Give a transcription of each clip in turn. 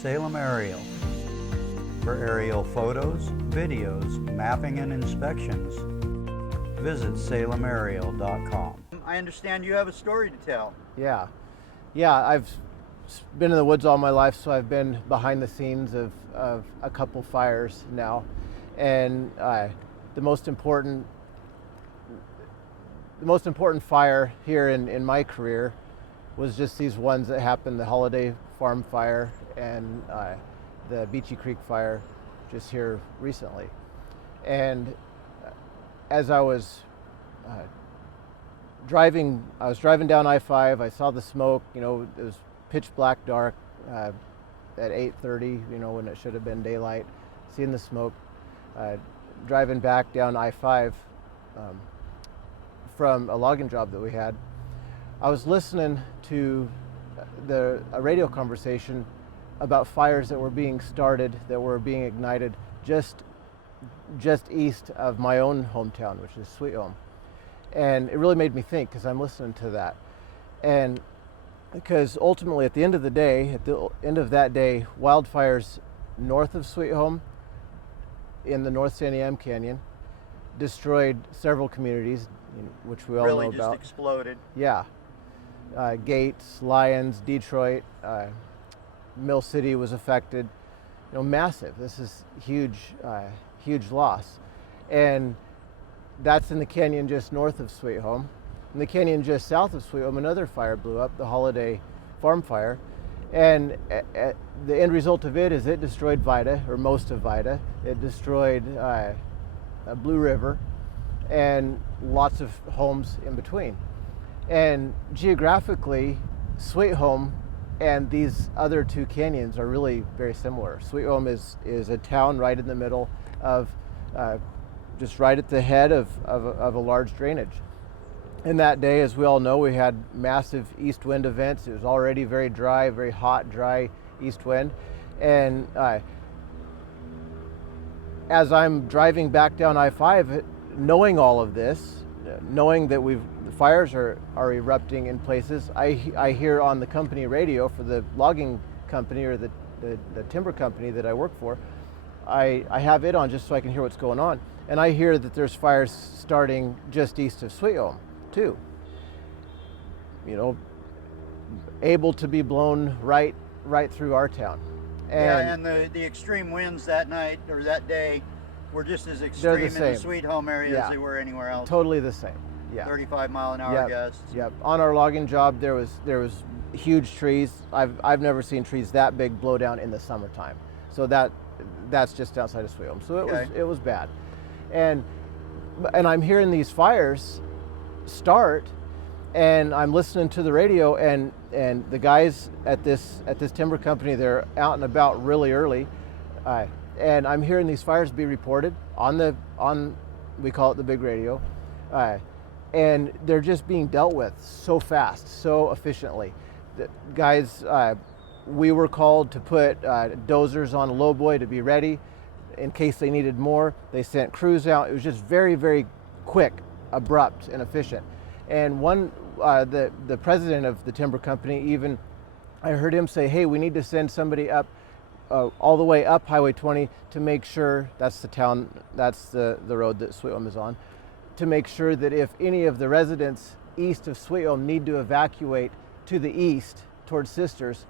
Salem Aerial. For aerial photos, videos, mapping, and inspections, visit salemaerial.com. I understand you have a story to tell. Yeah, I've been in the woods all my life, so I've been behind the scenes of a couple fires now, and the most important fire here in my career was just these ones that happened: the Holiday Farm fire and the Beachy Creek fire just here recently. And as I was driving down I-5, I saw the smoke. You know, it was pitch black dark at 8:30, you know, when it should have been daylight. Seeing the smoke, driving back down I-5 from a logging job that we had, I was listening to a radio conversation about fires that were being started, that were being ignited just east of my own hometown, which is Sweet Home. And it really made me think, because I'm listening to that. And because ultimately, at the end of the day, wildfires north of Sweet Home in the North San Am Canyon destroyed several communities, which we all know about. Really just exploded. Yeah. Gates, Lyons, Detroit, Mill City was affected. You know, massive. This is huge loss. And that's in the canyon just north of Sweet Home. In the canyon just south of Sweet Home, another fire blew up, the Holiday Farm fire. And the end result of it is it destroyed Vida, or most of Vida. It destroyed Blue River and lots of homes in between. And geographically, Sweet Home and these other two canyons are really very similar. Sweet Home is a town right in the middle of, just right at the head of a large drainage. And that day, as we all know, we had massive east wind events. It was already very dry, very hot, dry east wind. And as I'm driving back down I-5, knowing all of this, knowing that the fires are erupting in places, I hear on the company radio for the logging company or the timber company that I work for, I have it on just so I can hear what's going on. And I hear that there's fires starting just east of Sweet Home too. You know, able to be blown right through our town. And the extreme winds that night or that day were just as extreme in the Sweet Home area as they were anywhere else. Totally the same. Yeah. 35 mile an hour gusts. Yep. On our logging job, there was huge trees. I've never seen trees that big blow down in the summertime. So that's just outside of Sweet Home. So it was bad. And I'm hearing these fires start, and I'm listening to the radio, and the guys at this timber company, they're out and about really early, and I'm hearing these fires be reported on we call it the big radio, and they're just being dealt with so fast, so efficiently. The guys, we were called to put dozers on a lowboy to be ready in case they needed more. They sent crews out. It was just very, very quick, abrupt, and efficient. And the president of the timber company, even, I heard him say, hey, we need to send somebody up, all the way up Highway 20 to make sure, that's the road that Sweet Home is on, to make sure that if any of the residents east of Sweet Home need to evacuate to the east towards Sisters,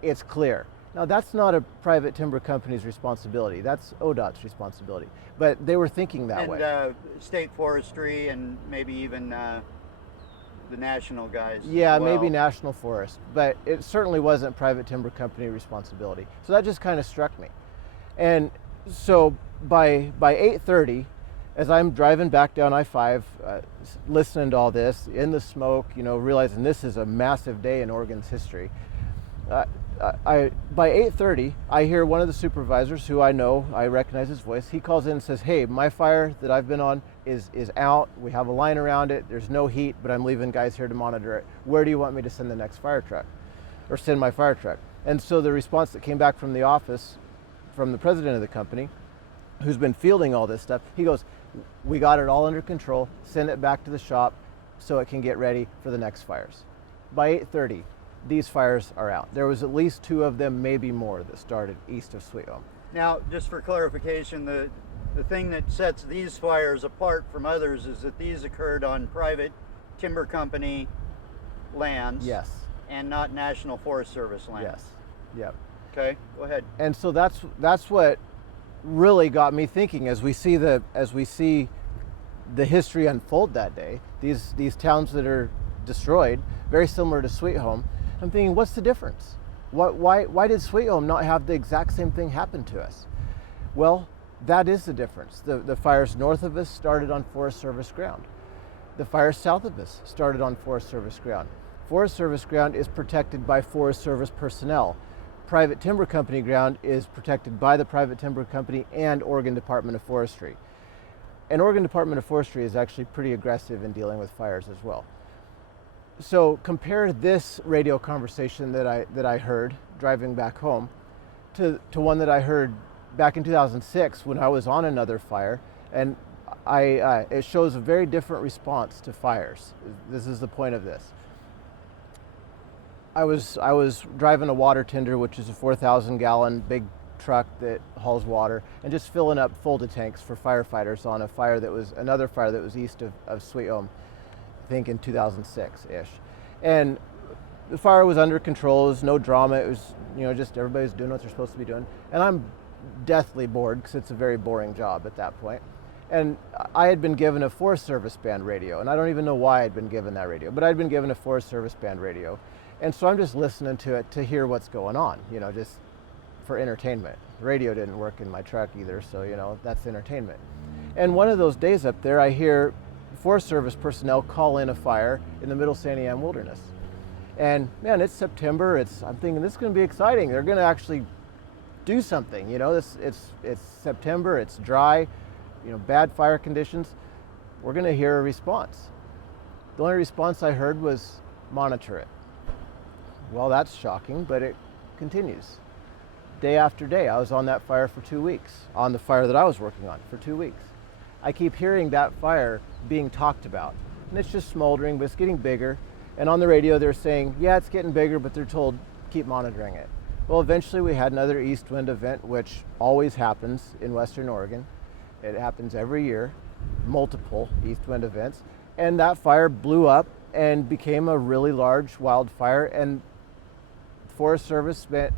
it's clear. Now, that's not a private timber company's responsibility. That's ODOT's responsibility. But they were thinking that way. And state forestry and maybe even the national guys. Yeah, as well. Maybe National Forest. But it certainly wasn't private timber company responsibility. So that just kind of struck me. And so by 8:30, as I'm driving back down I-5, listening to all this, in the smoke, you know, realizing this is a massive day in Oregon's history, by 8:30, I hear one of the supervisors who I know, I recognize his voice. He calls in and says, hey, my fire that I've been on is out. We have a line around it. There's no heat, but I'm leaving guys here to monitor it. Where do you want me to send the next fire truck, or send my fire truck? And so the response that came back from the office, from the president of the company, who's been fielding all this stuff, he goes, we got it all under control. Send it back to the shop so it can get ready for the next fires. By 8:30, these fires are out. There was at least 2 of them, maybe more, that started east of Sweet Home. Now, just for clarification, the thing that sets these fires apart from others is that these occurred on private timber company lands. Yes. And not National Forest Service land. Yes. Yep. Okay, go ahead. And so that's what really got me thinking as we see the history unfold that day. These towns that are destroyed, very similar to Sweet Home. I'm thinking, what's the difference? Why did Sweet Home not have the exact same thing happen to us? Well, that is the difference. The fires north of us started on Forest Service ground. The fires south of us started on Forest Service ground. Forest Service ground is protected by Forest Service personnel. Private timber company ground is protected by the private timber company and Oregon Department of Forestry. And Oregon Department of Forestry is actually pretty aggressive in dealing with fires as well. So compare this radio conversation that I heard driving back home to one that I heard back in 2006 when I was on another fire, and it shows a very different response to fires. This is the point of this. I was driving a water tender, which is a 4,000 gallon big truck that hauls water, and just filling up folded tanks for firefighters on another fire that was east of Sweet Home, I think in 2006-ish. And the fire was under control. There was no drama. It was, just everybody's doing what they're supposed to be doing. And I'm deathly bored because it's a very boring job at that point. And I had been given a Forest Service band radio, and I don't even know why I'd been given that radio, but I'd been given a Forest Service band radio. And so I'm just listening to it to hear what's going on, just for entertainment. The radio didn't work in my truck either, so that's entertainment. And one of those days up there, I hear Forest Service personnel call in a fire in the middle Sandy Am Wilderness. And man, it's September. I'm thinking this is going to be exciting. They're going to actually do something. It's September. It's dry. Bad fire conditions. We're going to hear a response. The only response I heard was monitor it. Well, that's shocking, but it continues. Day after day, I was on that fire for 2 weeks, on the fire that I was working on for 2 weeks. I keep hearing that fire being talked about, and it's just smoldering, but it's getting bigger. And on the radio, they're saying, yeah, it's getting bigger, but they're told, keep monitoring it. Well, eventually we had another east wind event, which always happens in Western Oregon. It happens every year, multiple east wind events. And that fire blew up and became a really large wildfire, and Forest Service spent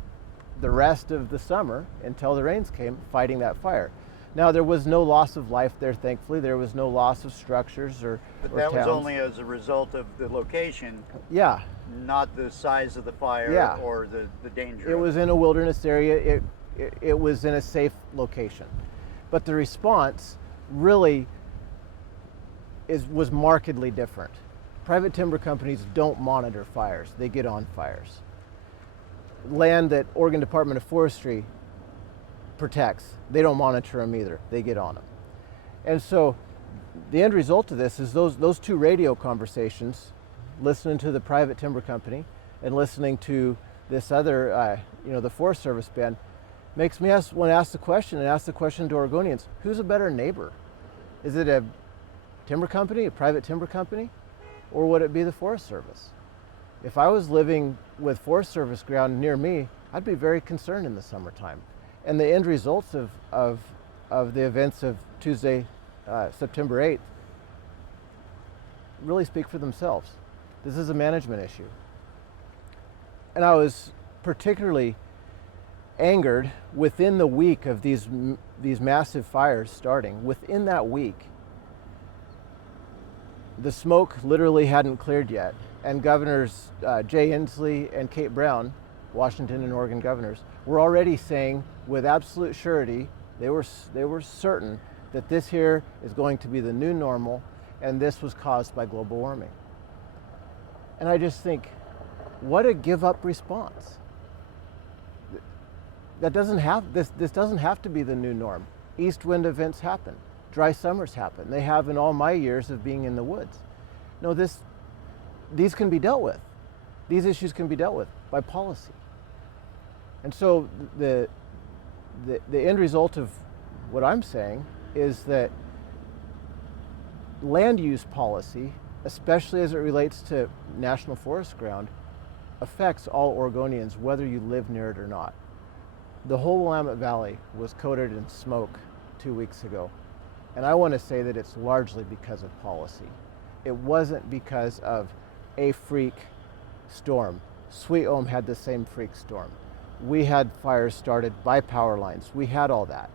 the rest of the summer until the rains came fighting that fire. Now, there was no loss of life there, thankfully. There was no loss of structures or that towns. Was only as a result of the location. Yeah. Not the size of the fire or the danger. It was in a wilderness area. It was in a safe location. But the response really was markedly different. Private timber companies don't monitor fires. They get on fires. Land that Oregon Department of Forestry protects, they don't monitor them either. They get on them. And so the end result of this is those 2 radio conversations, listening to the private timber company and listening to this other, the Forest Service band, makes me want to ask the question to Oregonians, who's a better neighbor? Is it a timber company, a private timber company, or would it be the Forest Service? If I was living with Forest Service ground near me, I'd be very concerned in the summertime. And the end results of the events of Tuesday, September 8th, really speak for themselves. This is a management issue. And I was particularly angered within the week of these massive fires starting. Within that week, the smoke literally hadn't cleared yet. And Governors Jay Inslee and Kate Brown, Washington and Oregon governors, were already saying with absolute surety, they were certain that this here is going to be the new normal, and this was caused by global warming. And I just think, what a give-up response. This doesn't have to be the new norm. East wind events happen. Dry summers happen. They have in all my years of being in the woods. No, these can be dealt with. These issues can be dealt with by policy. And so the end result of what I'm saying is that land use policy, especially as it relates to national forest ground, affects all Oregonians, whether you live near it or not. The whole Willamette Valley was coated in smoke 2 weeks ago. And I want to say that it's largely because of policy. It wasn't because of a freak storm. Sweet Home had the same freak storm. We had fires started by power lines. We had all that.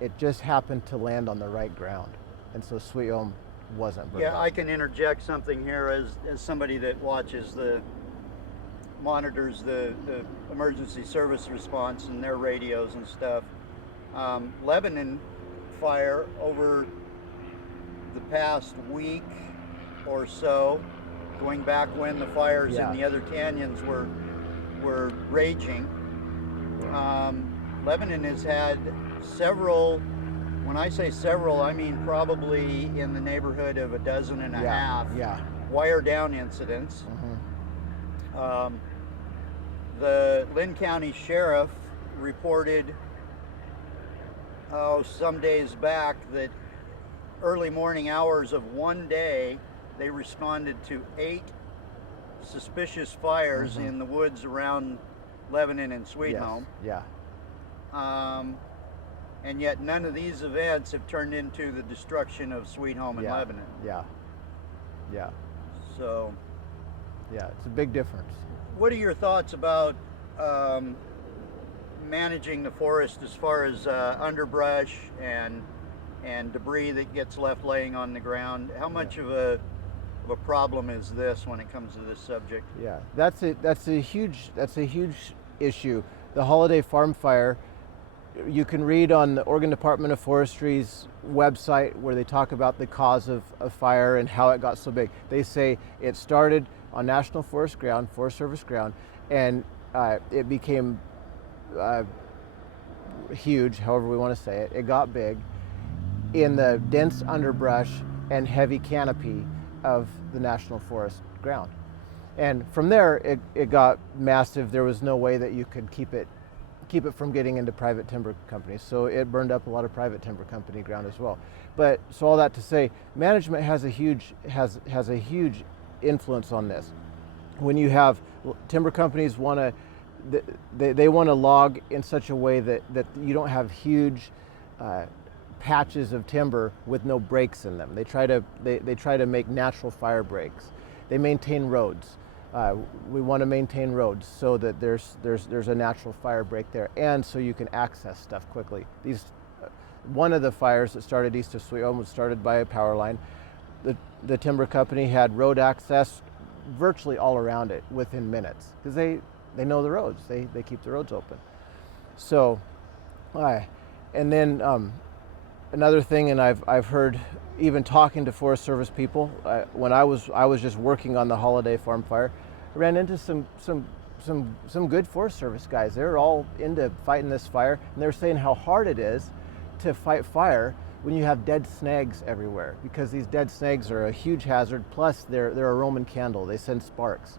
It just happened to land on the right ground. And so Sweet Home wasn't burned. Yeah, I can interject something here as somebody that monitors the emergency service response and their radios and stuff. Lebanon fire over the past week or so, going back when the fires in the other canyons were raging. Lebanon has had several, when I say several, I mean probably in the neighborhood of a dozen and a half wire down incidents. The Lynn County Sheriff reported some days back that early morning hours of one day they responded to 8 suspicious fires in the woods around Lebanon and Sweet Home. And yet none of these events have turned into the destruction of Sweet Home in Lebanon. So it's a big difference. what are your thoughts about managing the forest as far as underbrush and debris that gets left laying on the ground? How much of a problem is this when it comes to this subject? Yeah, that's a huge issue. The Holiday Farm Fire, you can read on the Oregon Department of Forestry's website where they talk about the cause of fire and how it got so big. They say it started on National Forest ground, Forest Service ground, and it became huge, however we want to say it. It got big in the dense underbrush and heavy canopy of the National Forest ground. And from there, it got massive. There was no way that you could keep it from getting into private timber companies. So it burned up a lot of private timber company ground as well. But so all that to say, management has a huge influence on this. When you have timber companies they want to log in such a way that you don't have huge patches of timber with no breaks in them. They try to make natural fire breaks. They maintain roads. We want to maintain roads so that there's a natural fire break there, and so you can access stuff quickly. One of the fires that started east of Sweet Home was started by a power line. The timber company had road access virtually all around it within minutes because they know the roads. They keep the roads open. So, and then another thing, and I've heard, even talking to Forest Service people, when I was just working on the Holiday Farm Fire, I ran into some good Forest Service guys. They're all into fighting this fire, and they're saying how hard it is to fight fire when you have dead snags everywhere, because these dead snags are a huge hazard. Plus, they're a Roman candle. They send sparks,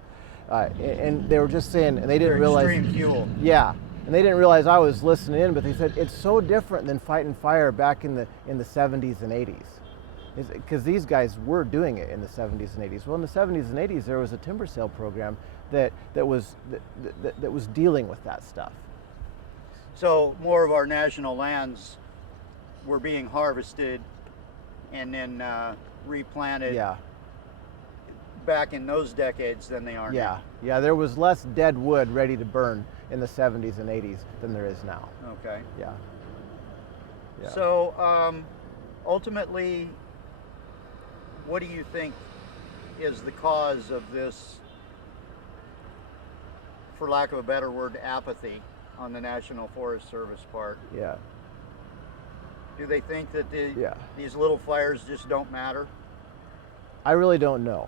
and they were just saying, and they didn't realize extreme fuel. Yeah. And they didn't realize I was listening in, but they said it's so different than fighting fire back in the 70s and 80s. Because these guys were doing it in the 70s and 80s. Well, in the 70s and 80s, there was a timber sale program that was dealing with that stuff. So more of our national lands were being harvested and then replanted back in those decades than they are now. Yeah, there was less dead wood ready to burn in the 70s and 80s than there is now. Okay. Yeah. So ultimately, what do you think is the cause of this, for lack of a better word, apathy on the National Forest Service part? Yeah. Do they think that these little fires just don't matter? I really don't know.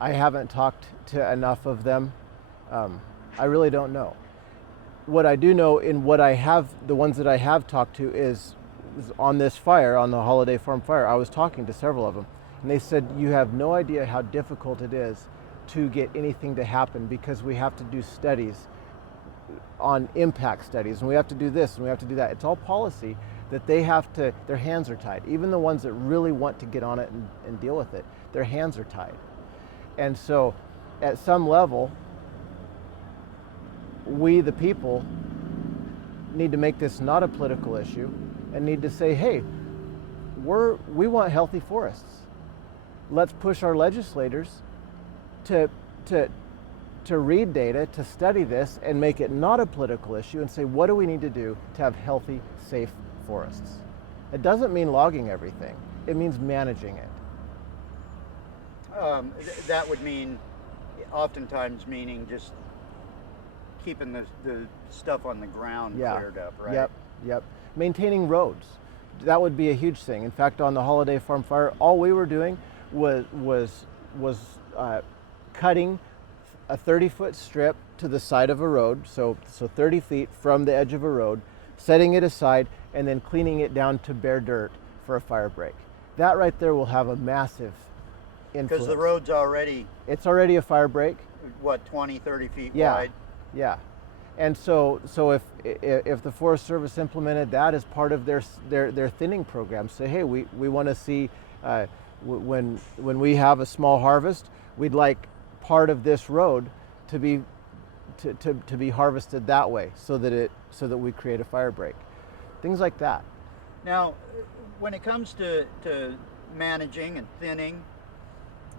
I haven't talked to enough of them. I really don't know. What I do know, in what I have, the ones that I have talked to is on this fire, on the Holiday Farm Fire, I was talking to several of them, and they said, you have no idea how difficult it is to get anything to happen because we have to do studies on impact studies, and we have to do this and we have to do that. It's all policy that they have to, their hands are tied. Even the ones that really want to get on it and deal with it, their hands are tied. And so at some level, we, the people, need to make this not a political issue and need to say, hey, we want healthy forests. Let's push our legislators to read data, to study this and make it not a political issue and say, what do we need to do to have healthy, safe forests? It doesn't mean logging everything. It means managing it. That would mean, oftentimes meaning just keeping the stuff on the ground cleared up, right? Yep. Maintaining roads. That would be a huge thing. In fact, on the Holiday Farm fire, all we were doing was cutting a 30-foot strip to the side of a road, so 30 feet from the edge of a road, setting it aside, and then cleaning it down to bare dirt for a fire break. That right there will have a massive influence. Because the road's already... It's already a fire break. What, 20, 30 feet yeah, wide? Yeah. And so if the Forest Service implemented that as part of their thinning program, say, hey, we want to see when we have a small harvest, we'd like part of this road to be harvested that way, so that we create a fire break. Things like that. Now, when it comes to managing and thinning,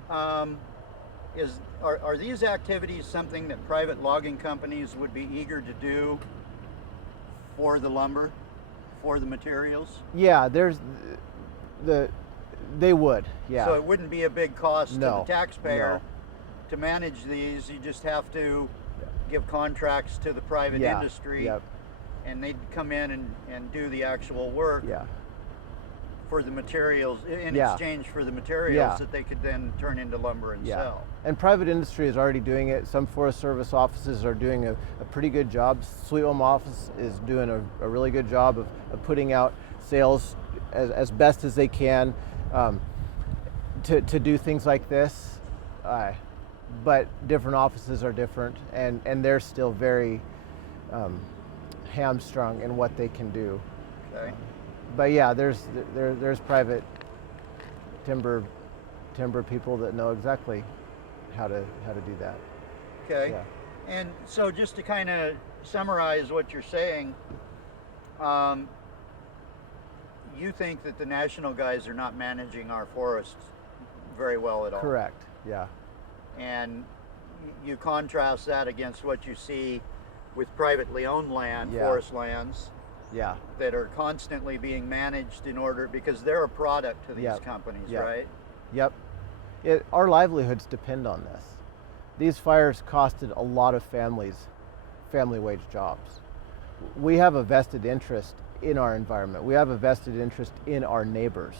are these activities something that private logging companies would be eager to do for the lumber, for the materials? Yeah, they would, yeah. So it wouldn't be a big cost to the taxpayer no. to manage these. You just have to give contracts to the private industry, and they'd come in and do the actual work for the materials, in exchange for the materials that they could then turn into lumber and sell. And private industry is already doing it. Some Forest Service offices are doing a pretty good job. Sweet Home office is doing a really good job of putting out sales as best as they can to do things like this. But different offices are different, and they're still very hamstrung in what they can do. Okay. But yeah, there's private timber people that know exactly how to do that. Okay. Yeah. And so just to kind of summarize what you're saying, you think that the national guys are not managing our forests very well at all? Correct. Yeah. And you contrast that against what you see with privately owned land, forest lands, that are constantly being managed in order, because they're a product to these companies, right? Yep. Our livelihoods depend on this. These fires costed a lot of families family wage jobs. We have a vested interest in our environment. We have a vested interest in our neighbors.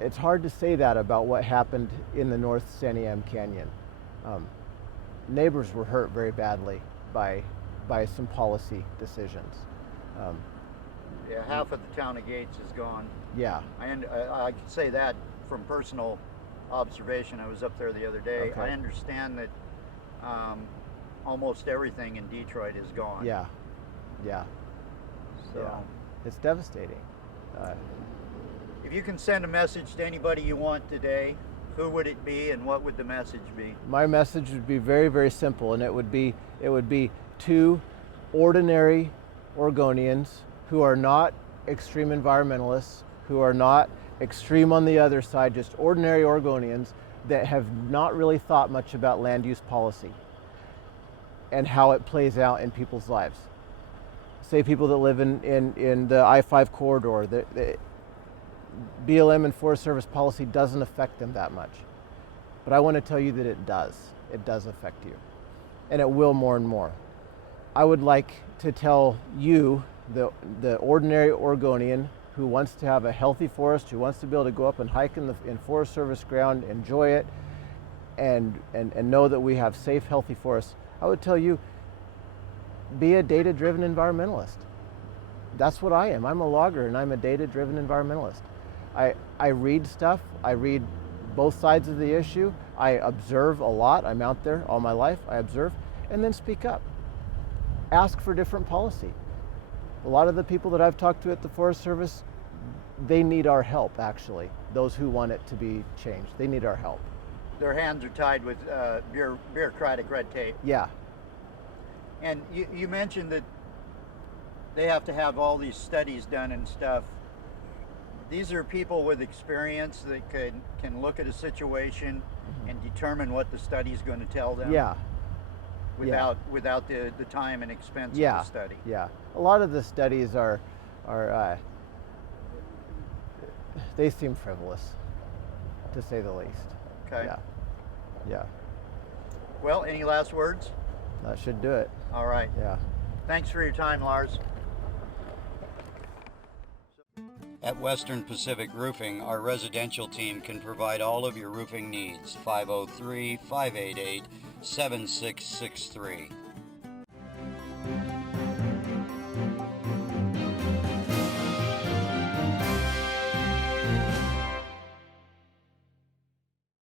It's hard to say that about what happened in the North Santiam Canyon. Neighbors were hurt very badly by some policy decisions. Half of the town of Gates is gone. Yeah. I can say that from personal observation. I was up there the other day. Okay. I understand that almost everything in Detroit is gone. Yeah. So it's devastating. If you can send a message to anybody you want today, who would it be, and what would the message be? My message would be very, very simple, and it would be to ordinary Oregonians who are not extreme environmentalists, who are not extreme on the other side, just ordinary Oregonians that have not really thought much about land use policy and how it plays out in people's lives. Say people that live in the I-5 corridor, the BLM and Forest Service policy doesn't affect them that much. But I want to tell you that it does. It does affect you. And it will more and more. I would like to tell you, the ordinary Oregonian who wants to have a healthy forest, who wants to be able to go up and hike in Forest Service ground, enjoy it, and know that we have safe, healthy forests, I would tell you, be a data-driven environmentalist. That's what I am. I'm a logger, and I'm a data-driven environmentalist. I read stuff. I read both sides of the issue. I observe a lot. I'm out there all my life. I observe, and then speak up. Ask for different policy. A lot of the people that I've talked to at the Forest Service, they need our help, actually. Those who want it to be changed, they need our help. Their hands are tied with bureaucratic red tape. Yeah, And you mentioned that they have to have all these studies done and stuff. These are people with experience that can look at a situation and determine what the study's going to tell them. Yeah. Without the time and expense of the study. Yeah. A lot of the studies are they seem frivolous, to say the least. Okay. Yeah. Yeah. Well, any last words? That should do it. All right. Yeah. Thanks for your time, Lars. At Western Pacific Roofing, our residential team can provide all of your roofing needs. 503-588-7663.